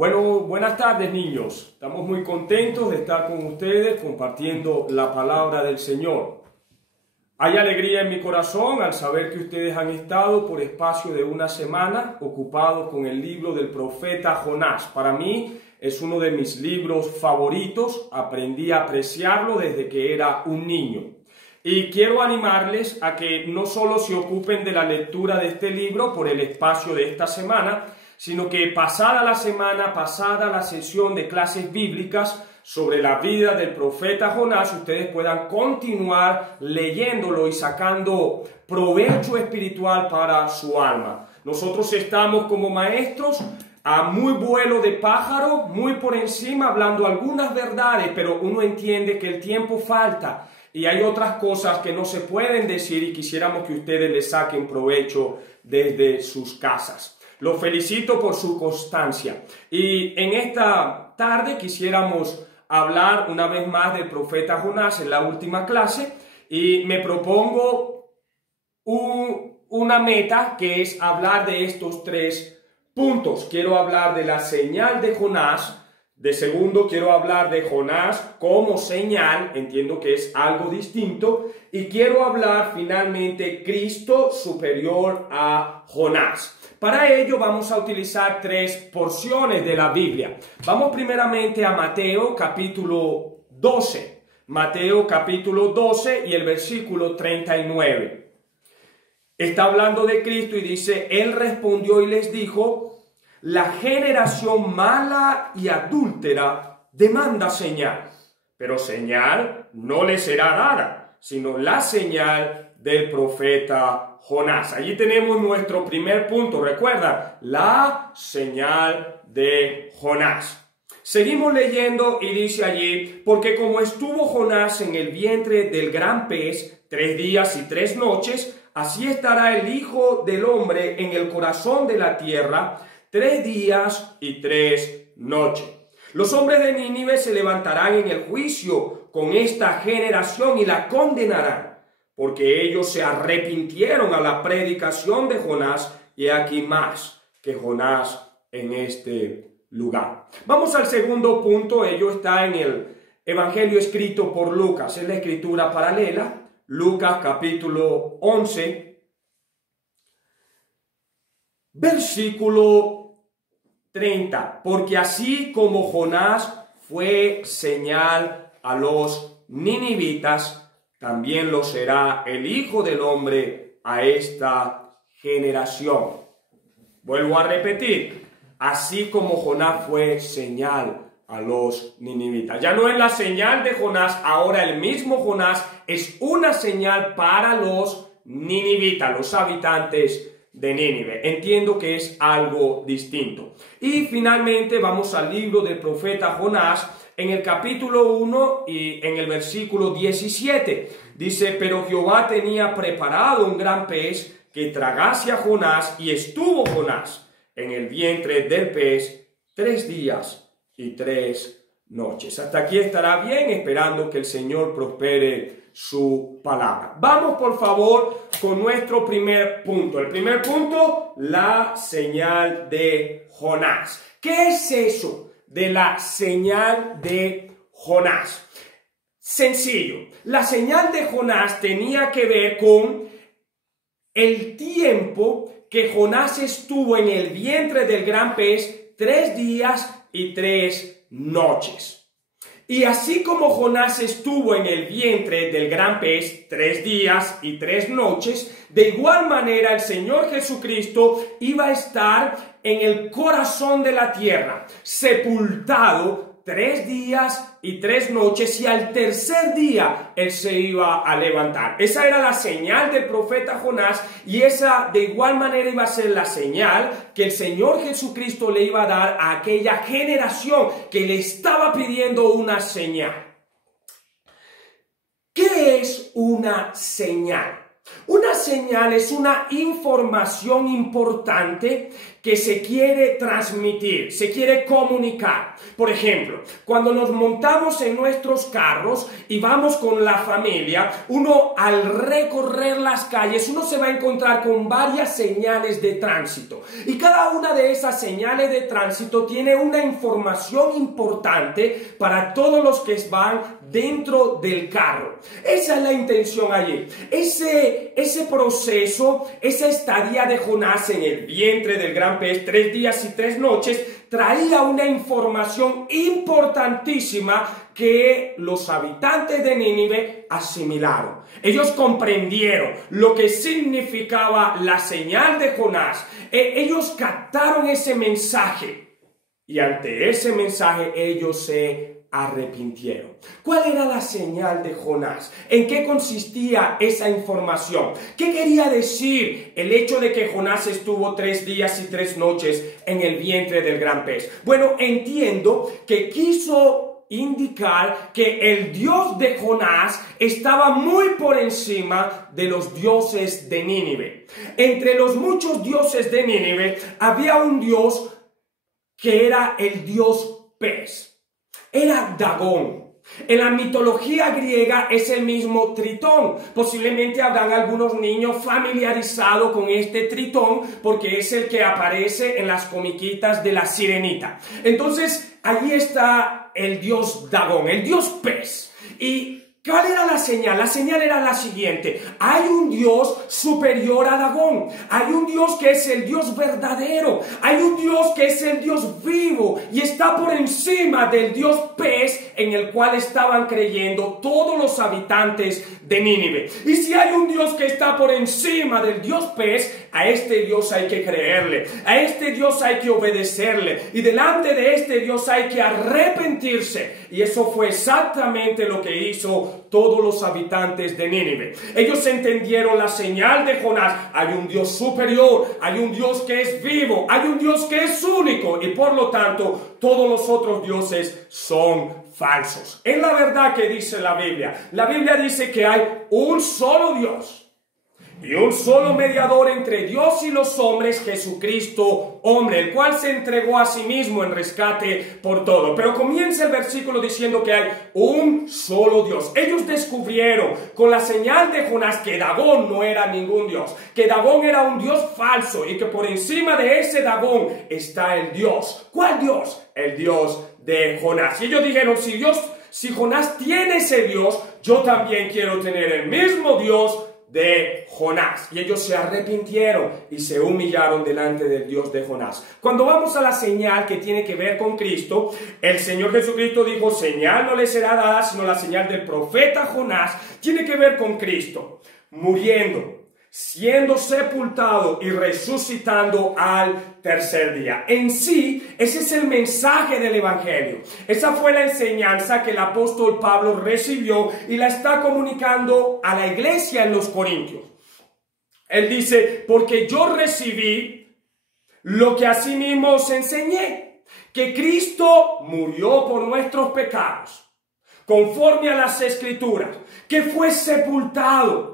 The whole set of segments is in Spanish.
Bueno, buenas tardes, niños. Estamos muy contentos de estar con ustedes compartiendo la palabra del Señor. Hay alegría en mi corazón al saber que ustedes han estado por espacio de una semana ocupados con el libro del profeta Jonás. Para mí es uno de mis libros favoritos. Aprendí a apreciarlo desde que era un niño. Y quiero animarles a que no solo se ocupen de la lectura de este libro por el espacio de esta semana, sino que pasada la semana, pasada la sesión de clases bíblicas sobre la vida del profeta Jonás, ustedes puedan continuar leyéndolo y sacando provecho espiritual para su alma. Nosotros estamos como maestros a muy vuelo de pájaro, muy por encima, hablando algunas verdades, pero uno entiende que el tiempo falta y hay otras cosas que no se pueden decir y quisiéramos que ustedes le saquen provecho desde sus casas. Los felicito por su constancia. Y en esta tarde quisiéramos hablar una vez más del profeta Jonás en la última clase y me propongo una meta que es hablar de estos 3 puntos. Quiero hablar de la señal de Jonás. De segundo, quiero hablar de Jonás como señal, entiendo que es algo distinto, y quiero hablar finalmente Cristo superior a Jonás. Para ello vamos a utilizar 3 porciones de la Biblia. Vamos primeramente a Mateo capítulo 12. Mateo capítulo 12 y el versículo 39. Está hablando de Cristo y dice, Él respondió y les dijo, la generación mala y adúltera demanda señal, pero señal no le será dada, sino la señal del profeta Jonás. Allí tenemos nuestro primer punto, recuerda, la señal de Jonás. Seguimos leyendo y dice allí, porque como estuvo Jonás en el vientre del gran pez 3 días y 3 noches, así estará el Hijo del Hombre en el corazón de la tierra 3 días y 3 noches. Los hombres de Nínive se levantarán en el juicio con esta generación y la condenarán, porque ellos se arrepintieron a la predicación de Jonás, y aquí más que Jonás en este lugar. Vamos al segundo punto, ello está en el Evangelio escrito por Lucas, es la escritura paralela, Lucas capítulo 11, versículo 30, porque así como Jonás fue señal a los ninivitas, también lo será el Hijo del Hombre a esta generación. Vuelvo a repetir, así como Jonás fue señal a los ninivitas. Ya no es la señal de Jonás, ahora el mismo Jonás es una señal para los ninivitas, los habitantes de Nínive. Entiendo que es algo distinto. Y finalmente vamos al libro del profeta Jonás en el capítulo 1 y en el versículo 17. Dice, pero Jehová tenía preparado un gran pez que tragase a Jonás, y estuvo Jonás en el vientre del pez 3 días y 3 noches. Hasta aquí estará bien, esperando que el Señor prospere su palabra. Vamos por favor con nuestro primer punto. El primer punto, la señal de Jonás. ¿Qué es eso de la señal de Jonás? Sencillo, la señal de Jonás tenía que ver con el tiempo que Jonás estuvo en el vientre del gran pez 3 días y 3 noches. Y así como Jonás estuvo en el vientre del gran pez 3 días y 3 noches, de igual manera el Señor Jesucristo iba a estar en el corazón de la tierra, sepultado 3 días y 3 noches, y al tercer día Él se iba a levantar. Esa era la señal del profeta Jonás, y esa de igual manera iba a ser la señal que el Señor Jesucristo le iba a dar a aquella generación que le estaba pidiendo una señal. ¿Qué es una señal? Una señal es una información importante que se quiere transmitir, se quiere comunicar. Por ejemplo, cuando nos montamos en nuestros carros y vamos con la familia, uno al recorrer las calles, uno se va a encontrar con varias señales de tránsito. Y cada una de esas señales de tránsito tiene una información importante para todos los que van dentro del carro. Esa es la intención allí. Ese proceso, esa estadía de Jonás en el vientre del gran pez, 3 días y 3 noches, traía una información importantísima que los habitantes de Nínive asimilaron. Ellos comprendieron lo que significaba la señal de Jonás. Ellos captaron ese mensaje y ante ese mensaje ellos se arrepintieron. ¿Cuál era la señal de Jonás? ¿En qué consistía esa información? ¿Qué quería decir el hecho de que Jonás estuvo 3 días y 3 noches en el vientre del gran pez? Bueno, entiendo que quiso indicar que el Dios de Jonás estaba muy por encima de los dioses de Nínive. Entre los muchos dioses de Nínive había un dios que era el dios pez. Era Dagón. En la mitología griega es el mismo Tritón. Posiblemente habrán algunos niños familiarizados con este Tritón porque es el que aparece en las comiquitas de la Sirenita. Entonces, allí está el dios Dagón, el dios pez. ¿Y cuál era la señal? La señal era la siguiente: hay un Dios superior a Dagón, hay un Dios que es el Dios verdadero, hay un Dios que es el Dios vivo y está por encima del Dios pez en el cual estaban creyendo todos los habitantes de Nínive. Y si hay un Dios que está por encima del Dios pez, a este Dios hay que creerle, a este Dios hay que obedecerle y delante de este Dios hay que arrepentirse. Y eso fue exactamente lo que hizo todos los habitantes de Nínive. Ellos entendieron la señal de Jonás. Hay un Dios superior, hay un Dios que es vivo, hay un Dios que es único y por lo tanto todos los otros dioses son falsos. Es la verdad que dice la Biblia. La Biblia dice que hay un solo Dios y un solo mediador entre Dios y los hombres, Jesucristo, hombre, el cual se entregó a sí mismo en rescate por todo. Pero comienza el versículo diciendo que hay un solo Dios. Ellos descubrieron con la señal de Jonás que Dagón no era ningún Dios, que Dagón era un Dios falso y que por encima de ese Dagón está el Dios. ¿Cuál Dios? El Dios de Jonás. Y ellos dijeron, si Jonás tiene ese Dios, yo también quiero tener el mismo Dios de Jonás. Y ellos se arrepintieron y se humillaron delante del Dios de Jonás. Cuando vamos a la señal que tiene que ver con Cristo, el Señor Jesucristo dijo, señal no le será dada sino la señal del profeta Jonás. Tiene que ver con Cristo muriendo, siendo sepultado y resucitando al tercer día. En sí, ese es el mensaje del Evangelio. Esa fue la enseñanza que el apóstol Pablo recibió y la está comunicando a la iglesia en los Corintios. Él dice, porque yo recibí lo que asimismo os enseñé, que Cristo murió por nuestros pecados, conforme a las Escrituras, que fue sepultado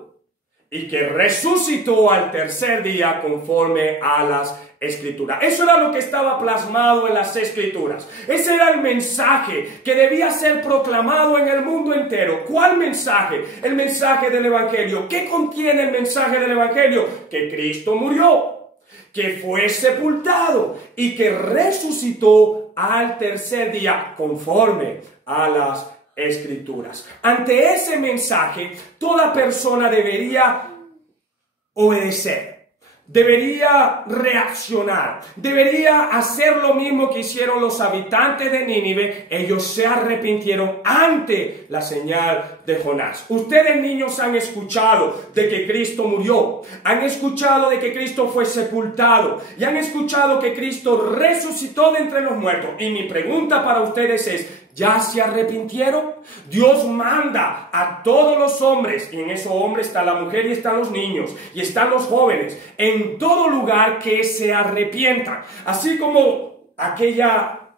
y que resucitó al tercer día conforme a las Escrituras. Eso era lo que estaba plasmado en las Escrituras. Ese era el mensaje que debía ser proclamado en el mundo entero. ¿Cuál mensaje? El mensaje del Evangelio. ¿Qué contiene el mensaje del Evangelio? Que Cristo murió, que fue sepultado y que resucitó al tercer día conforme a las Escrituras. Ante ese mensaje, toda persona debería obedecer, debería reaccionar, debería hacer lo mismo que hicieron los habitantes de Nínive. Ellos se arrepintieron ante la señal de Jonás. Ustedes, niños, han escuchado de que Cristo murió, han escuchado de que Cristo fue sepultado y han escuchado que Cristo resucitó de entre los muertos. Y mi pregunta para ustedes es, ¿ya se arrepintieron? Dios manda a todos los hombres, y en esos hombres está la mujer y están los niños y están los jóvenes, en todo lugar que se arrepientan. Así como aquella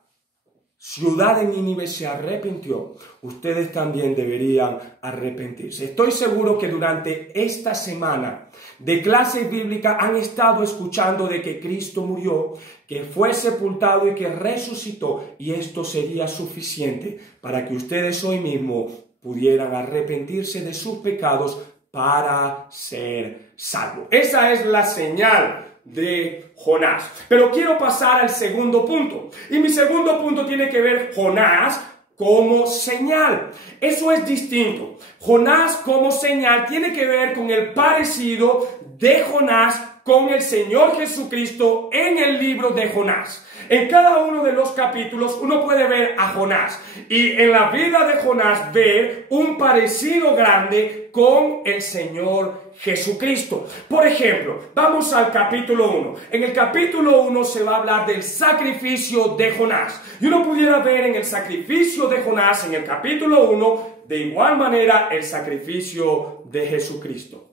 ciudad de Nínive se arrepintió, ustedes también deberían arrepentirse. Estoy seguro que durante esta semana de clase bíblica han estado escuchando de que Cristo murió, que fue sepultado y que resucitó, y esto sería suficiente para que ustedes hoy mismo pudieran arrepentirse de sus pecados para ser salvos. Esa es la señal de Jonás. Pero quiero pasar al segundo punto. Y mi segundo punto tiene que ver Jonás como señal. Eso es distinto. Jonás como señal tiene que ver con el parecido de Jonás con el Señor Jesucristo en el libro de Jonás. En cada uno de los capítulos uno puede ver a Jonás y en la vida de Jonás ver un parecido grande con el Señor Jesucristo. Por ejemplo, vamos al capítulo 1. En el capítulo 1 se va a hablar del sacrificio de Jonás. Y uno pudiera ver en el sacrificio de Jonás, en el capítulo 1, de igual manera el sacrificio de Jesucristo.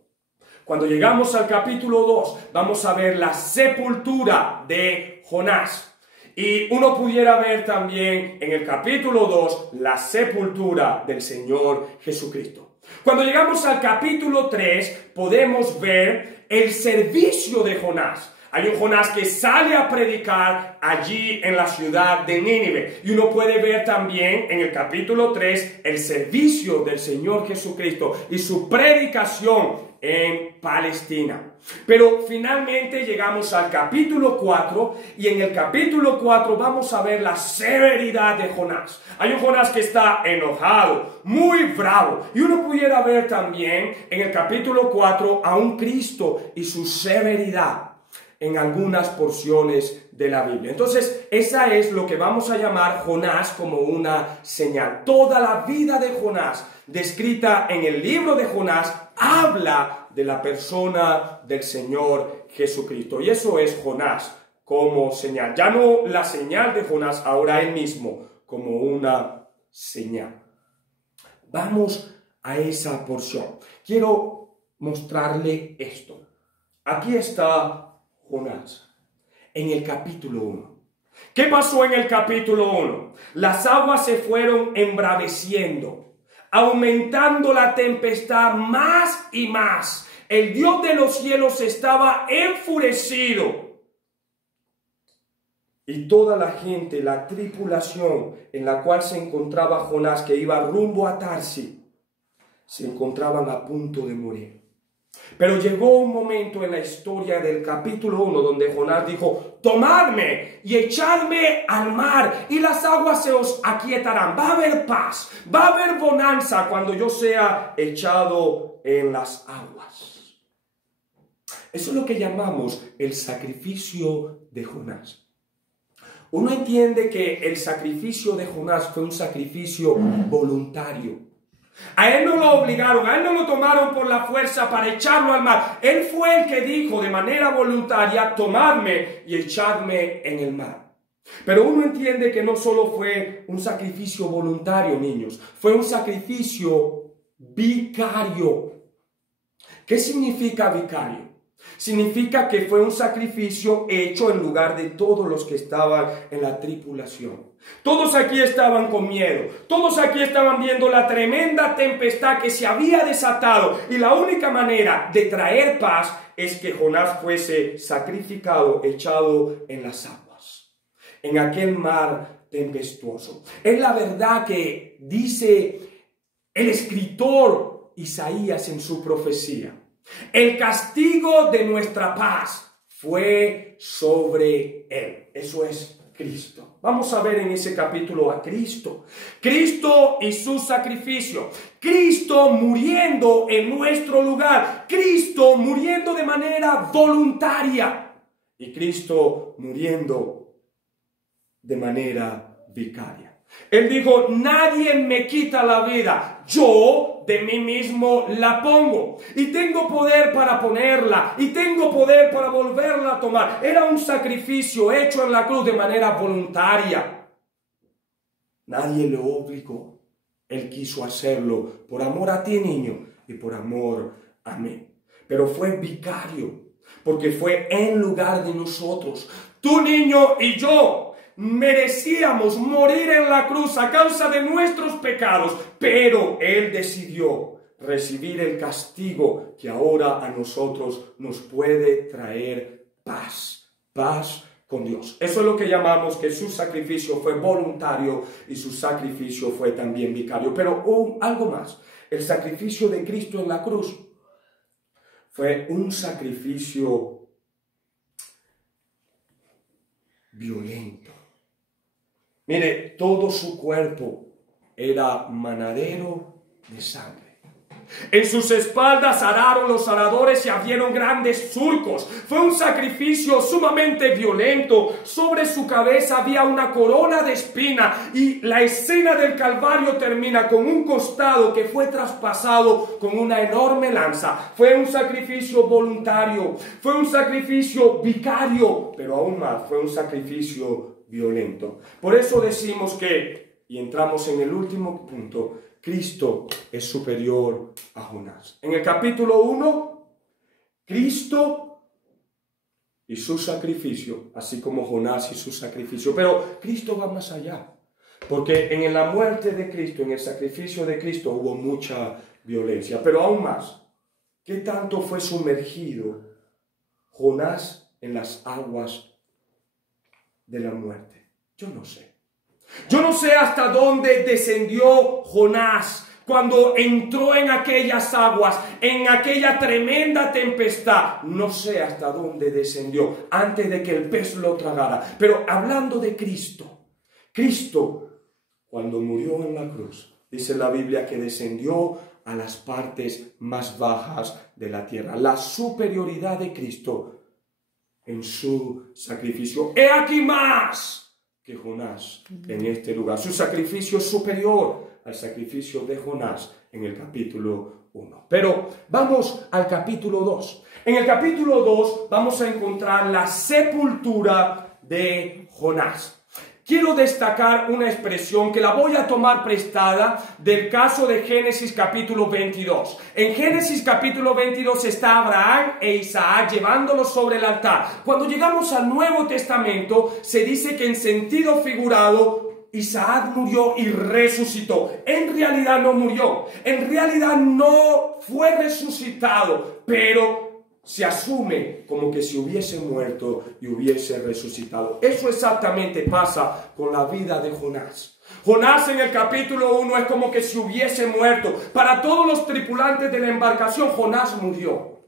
Cuando llegamos al capítulo 2, vamos a ver la sepultura de Jonás. Y uno pudiera ver también en el capítulo 2 la sepultura del Señor Jesucristo. Cuando llegamos al capítulo 3, podemos ver el servicio de Jonás. Hay un Jonás que sale a predicar allí en la ciudad de Nínive. Y uno puede ver también en el capítulo 3 el servicio del Señor Jesucristo y su predicación en Palestina. Pero finalmente llegamos al capítulo 4 y en el capítulo 4 vamos a ver la severidad de Jonás. Hay un Jonás que está enojado, muy bravo. Y uno pudiera ver también en el capítulo 4 a un Cristo y su severidad en algunas porciones de la Biblia. Entonces, esa es lo que vamos a llamar Jonás como una señal. Toda la vida de Jonás, descrita en el libro de Jonás, habla de la persona del Señor Jesucristo. Y eso es Jonás como señal. Ya no la señal de Jonás, ahora él mismo como una señal. Vamos a esa porción. Quiero mostrarle esto. Aquí está Jonás, en el capítulo 1. ¿Qué pasó en el capítulo 1? Las aguas se fueron embraveciendo, aumentando la tempestad más y más. El Dios de los cielos estaba enfurecido. Y toda la gente, la tripulación en la cual se encontraba Jonás, que iba rumbo a Tarsis, se encontraban a punto de morir. Pero llegó un momento en la historia del capítulo 1 donde Jonás dijo: tomadme y echadme al mar y las aguas se os aquietarán. Va a haber paz, va a haber bonanza cuando yo sea echado en las aguas. Eso es lo que llamamos el sacrificio de Jonás. Uno entiende que el sacrificio de Jonás fue un sacrificio voluntario. A él no lo obligaron, a él no lo tomaron por la fuerza para echarlo al mar. Él fue el que dijo de manera voluntaria: tomadme y echadme en el mar. Pero uno entiende que no solo fue un sacrificio voluntario, niños, fue un sacrificio vicario. ¿Qué significa vicario? Significa que fue un sacrificio hecho en lugar de todos los que estaban en la tripulación. Todos aquí estaban con miedo. Todos aquí estaban viendo la tremenda tempestad que se había desatado. Y la única manera de traer paz es que Jonás fuese sacrificado, echado en las aguas, en aquel mar tempestuoso. Es la verdad que dice el escritor Isaías en su profecía. El castigo de nuestra paz fue sobre él. Eso es Cristo. Vamos a ver en ese capítulo a Cristo. Cristo y su sacrificio. Cristo muriendo en nuestro lugar. Cristo muriendo de manera voluntaria. Y Cristo muriendo de manera vicaria. Él dijo: nadie me quita la vida, yo de mí mismo la pongo. Y tengo poder para ponerla, y tengo poder para volverla a tomar. Era un sacrificio hecho en la cruz de manera voluntaria. Nadie lo obligó. Él quiso hacerlo por amor a ti, niño, y por amor a mí. Pero fue vicario, porque fue en lugar de nosotros. Tú, niño, y yo merecíamos morir en la cruz a causa de nuestros pecados, pero Él decidió recibir el castigo que ahora a nosotros nos puede traer paz, paz con Dios. Eso es lo que llamamos que su sacrificio fue voluntario y su sacrificio fue también vicario. Pero algo más, el sacrificio de Cristo en la cruz fue un sacrificio violento. Mire, todo su cuerpo era manadero de sangre. En sus espaldas araron los aradores y abrieron grandes surcos. Fue un sacrificio sumamente violento. Sobre su cabeza había una corona de espina y la escena del Calvario termina con un costado que fue traspasado con una enorme lanza. Fue un sacrificio voluntario, fue un sacrificio vicario, pero aún más fue un sacrificio violento. Por eso decimos que, y entramos en el último punto, Cristo es superior a Jonás. En el capítulo 1, Cristo y su sacrificio, así como Jonás y su sacrificio. Pero Cristo va más allá, porque en la muerte de Cristo, en el sacrificio de Cristo, hubo mucha violencia. Pero aún más, ¿qué tanto fue sumergido Jonás en las aguas de la muerte? Yo no sé. Yo no sé hasta dónde descendió Jonás cuando entró en aquellas aguas, en aquella tremenda tempestad. No sé hasta dónde descendió antes de que el pez lo tragara. Pero hablando de Cristo, Cristo, cuando murió en la cruz, dice la Biblia que descendió a las partes más bajas de la tierra. La superioridad de Cristo en su sacrificio. He aquí más que Jonás en este lugar. Su sacrificio es superior al sacrificio de Jonás en el capítulo 1. Pero vamos al capítulo 2. En el capítulo 2 vamos a encontrar la sepultura de Jonás. Quiero destacar una expresión que la voy a tomar prestada del caso de Génesis capítulo 22. En Génesis capítulo 22 está Abraham e Isaac llevándolos sobre el altar. Cuando llegamos al Nuevo Testamento se dice que en sentido figurado Isaac murió y resucitó. En realidad no murió, en realidad no fue resucitado, pero se asume como que si hubiese muerto y hubiese resucitado. Eso exactamente pasa con la vida de Jonás. Jonás en el capítulo 1 es como que si hubiese muerto. Para todos los tripulantes de la embarcación, Jonás murió.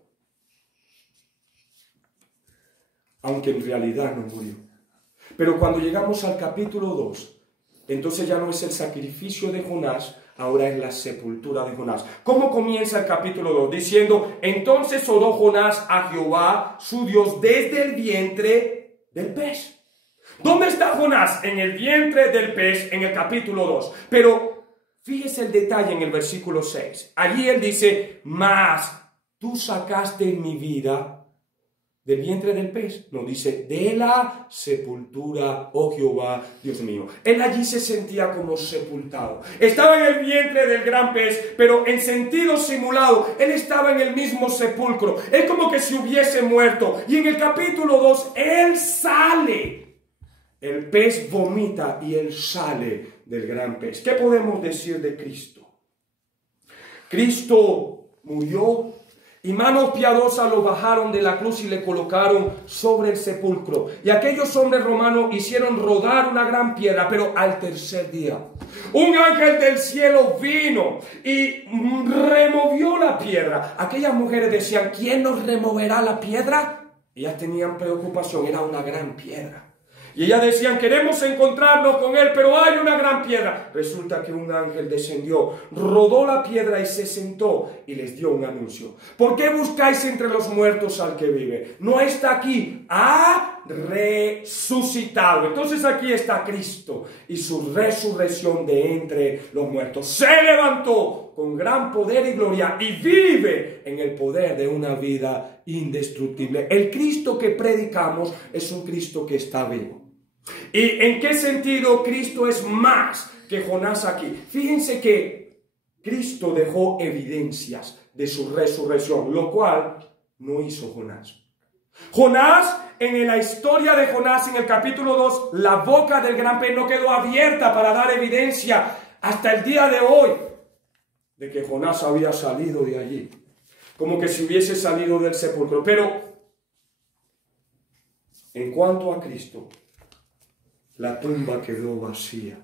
Aunque en realidad no murió. Pero cuando llegamos al capítulo 2, entonces ya no es el sacrificio de Jonás, ahora es la sepultura de Jonás. ¿Cómo comienza el capítulo 2? Diciendo, entonces oró Jonás a Jehová, su Dios, desde el vientre del pez. ¿Dónde está Jonás? En el vientre del pez, en el capítulo 2. Pero fíjese el detalle en el versículo 6. Allí él dice, mas tú sacaste mi vida del vientre del pez. No, dice, de la sepultura, oh Jehová, Dios mío. Él allí se sentía como sepultado. Estaba en el vientre del gran pez, pero en sentido simulado, él estaba en el mismo sepulcro. Es como que si hubiese muerto. Y en el capítulo 2, él sale. El pez vomita y él sale del gran pez. ¿Qué podemos decir de Cristo? Cristo murió y manos piadosas lo bajaron de la cruz y le colocaron sobre el sepulcro. Y aquellos hombres romanos hicieron rodar una gran piedra, pero al tercer día un ángel del cielo vino y removió la piedra. Aquellas mujeres decían, ¿quién nos removerá la piedra? Ellas tenían preocupación, era una gran piedra. Y ellas decían, queremos encontrarnos con él, pero hay una gran piedra. Resulta que un ángel descendió, rodó la piedra y se sentó y les dio un anuncio. ¿Por qué buscáis entre los muertos al que vive? No está aquí, ha resucitado. Entonces aquí está Cristo y su resurrección de entre los muertos. Se levantó con gran poder y gloria y vive en el poder de una vida indestructible. El Cristo que predicamos es un Cristo que está vivo. ¿Y en qué sentido Cristo es más que Jonás aquí? Fíjense que Cristo dejó evidencias de su resurrección, lo cual no hizo Jonás. Jonás, en la historia de Jonás, en el capítulo 2, la boca del gran pez no quedó abierta para dar evidencia hasta el día de hoy de que Jonás había salido de allí, como que si hubiese salido del sepulcro. Pero en cuanto a Cristo, la tumba quedó vacía.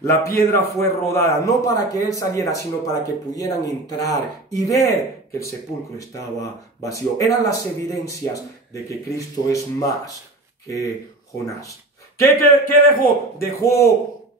La piedra fue rodada, no para que Él saliera, sino para que pudieran entrar y ver que el sepulcro estaba vacío. Eran las evidencias de que Cristo es más que Jonás. ¿Qué dejó? Dejó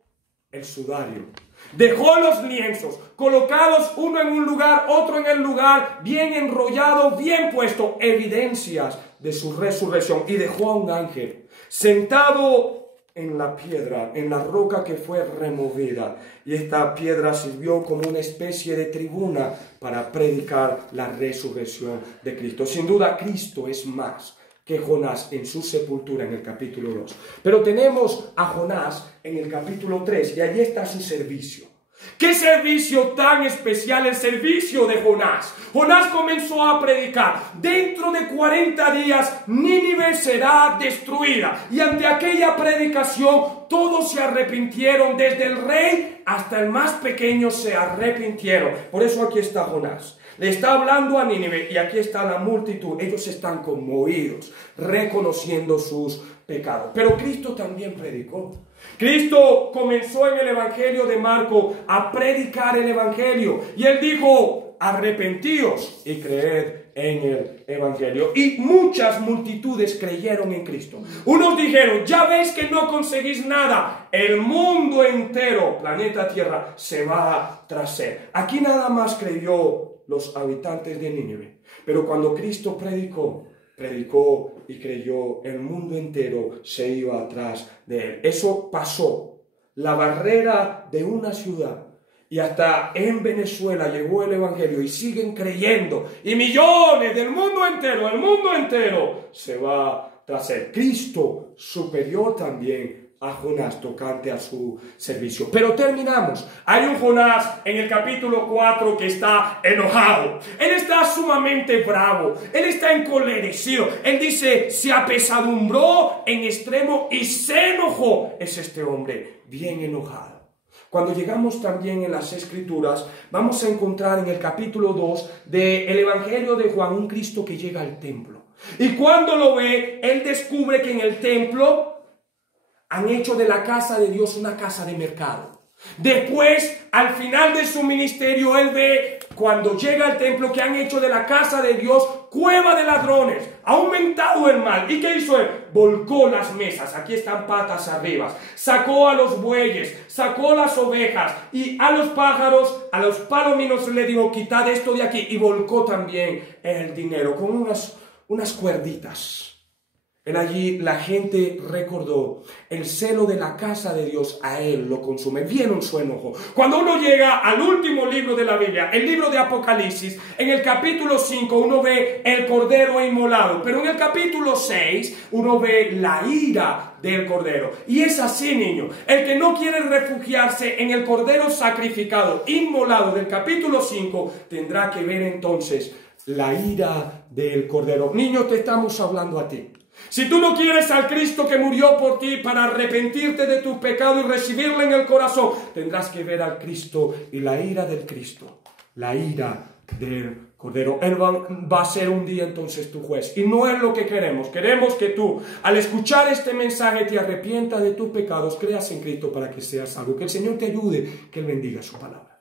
el sudario. Dejó los lienzos, colocados uno en un lugar, otro en el lugar, bien enrollado, bien puesto, evidencias de su resurrección. Y dejó a un ángel sentado en la piedra, en la roca que fue removida. Y esta piedra sirvió como una especie de tribuna para predicar la resurrección de Cristo. Sin duda, Cristo es más que Jonás en su sepultura en el capítulo 2. Pero tenemos a Jonás en el capítulo 3 y allí está su servicio. ¿Qué servicio tan especial? El servicio de Jonás. Jonás comenzó a predicar: dentro de 40 días Nínive será destruida. Y ante aquella predicación todos se arrepintieron, desde el rey hasta el más pequeño se arrepintieron. Por eso aquí está Jonás. Le está hablando a Nínive y aquí está la multitud. Ellos están conmovidos, reconociendo sus pecados. Pero Cristo también predicó. Cristo comenzó en el Evangelio de Marco a predicar el Evangelio. Y Él dijo: arrepentíos y creed en el Evangelio. Y muchas multitudes creyeron en Cristo. Unos dijeron: ya veis que no conseguís nada. El mundo entero, planeta Tierra, se va tras Él. Aquí nada más creyó los habitantes de Nínive. Pero cuando Cristo predicó y creyó, el mundo entero se iba atrás de Él. Eso pasó. La barrera de una ciudad. Y hasta en Venezuela llegó el Evangelio y siguen creyendo. Y millones del mundo entero, el mundo entero se va tras Él. Cristo superior también a Jonás tocante a su servicio. Pero terminamos. Hay un Jonás en el capítulo 4 que está enojado. Él está sumamente bravo. Él está encolerecido. Él dice: se apesadumbró en extremo y se enojó. Es este hombre bien enojado. Cuando llegamos también en las Escrituras, vamos a encontrar en el capítulo 2 del Evangelio de Juan un Cristo que llega al templo. Y cuando lo ve, él descubre que en el templo han hecho de la casa de Dios una casa de mercado. Después, al final de su ministerio, él ve, cuando llega al templo, que han hecho de la casa de Dios cueva de ladrones. Ha aumentado el mal. ¿Y qué hizo él? Volcó las mesas. Aquí están patas arriba. Sacó a los bueyes, sacó las ovejas y a los pájaros, a los palominos le dijo: quitad esto de aquí. Y volcó también el dinero con unas cuerditas. En allí la gente recordó el celo de la casa de Dios, a él lo consume. Vieron su enojo. Cuando uno llega al último libro de la Biblia, el libro de Apocalipsis, en el capítulo 5 uno ve el cordero inmolado, pero en el capítulo 6 uno ve la ira del cordero. Y es así, niño. El que no quiere refugiarse en el cordero sacrificado, inmolado del capítulo 5, tendrá que ver entonces la ira del cordero. Niño, te estamos hablando a ti. Si tú no quieres al Cristo que murió por ti para arrepentirte de tu pecado y recibirlo en el corazón, tendrás que ver al Cristo y la ira del Cristo, la ira del Cordero. Él va a ser un día entonces tu juez. Y no es lo que queremos. Queremos que tú, al escuchar este mensaje, te arrepientas de tus pecados, creas en Cristo para que seas salvo. Que el Señor te ayude, que Él bendiga su palabra.